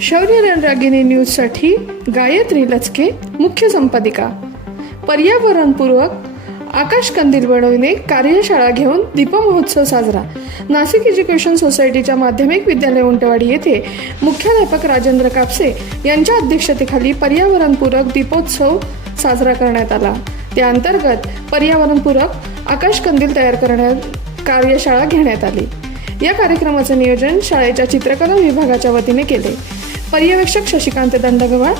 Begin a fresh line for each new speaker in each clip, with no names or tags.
शौर्य रणरागिनी न्यूजसाठी गायत्री लचके मुख्य संपादिका. पर्यावरणपूर्वक आकाश कंदील बनवणे कार्यशाळा घेऊन दीपमहोत्सव साजरा. नाशिक एज्युकेशन सोसायटीच्या माध्यमिक विद्यालय उंटवाडी येथे मुख्याध्यापक राजेंद्र कापसे यांच्या अध्यक्षतेखाली पर्यावरणपूरक दीपोत्सव साजरा करण्यात आला. त्या अंतर्गत पर्यावरणपूरक आकाश कंदील तयार करण्यात कार्यशाळा घेण्यात आली. या कार्यक्रमाचे नियोजन शाळेच्या चित्रकला विभागाच्या वतीने केले. पर्यवेक्षक शशिकांत दंडगवाळ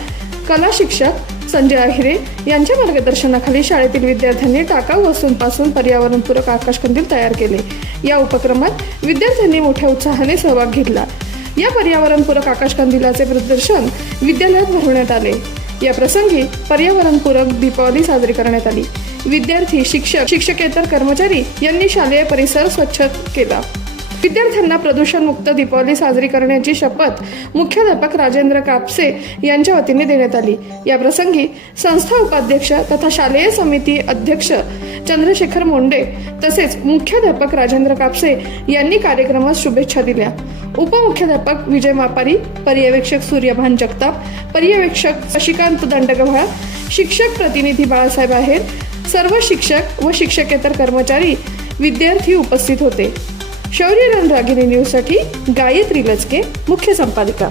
कला शिक्षक संजय अहिरे यांच्या मार्गदर्शनाखाली शाळेतील विद्यार्थ्यांनी टाकाऊ वस्तूंपासून पर्यावरणपूरक आकाशकंदील तयार केले. या उपक्रमात विद्यार्थ्यांनी मोठ्या उत्साहाने सहभाग घेतला. या पर्यावरणपूरक आकाशकंदिलाचे प्रदर्शन विद्यालयात भरवण्यात आले. या प्रसंगी पर्यावरणपूरक दीपावली साजरी करण्यात आली. विद्यार्थी शिक्षक शिक्षकेतर कर्मचारी यांनी शालेय परिसर स्वच्छ केला. विद्यार्थ्यांना प्रदूषणमुक्त दीपावली साजरी करण्याची शपथ मुख्याध्यापक राजेंद्र कापसे यांच्या वतीने देण्यात आली. या प्रसंगी संस्था उपाध्यक्ष तथा शालेय समिती अध्यक्ष चंद्रशेखर मोंडे तसेच मुख्याध्यापक राजेंद्र कापसे यांनी कार्यक्रमास शुभेच्छा दिल्या. उपमुख्याध्यापक विजय मापारी पर्यवेक्षक सूर्यभान जगताप पर्यवेक्षक शशिकांत दंडगव्हाळ शिक्षक प्रतिनिधी बाळासाहेब आहेर सर्व शिक्षक व शिक्षकेतर कर्मचारी विद्यार्थी उपस्थित होते. शौर्य रणरागिनी न्यूजसाठी गायत्री लचके मुख्य संपादिका.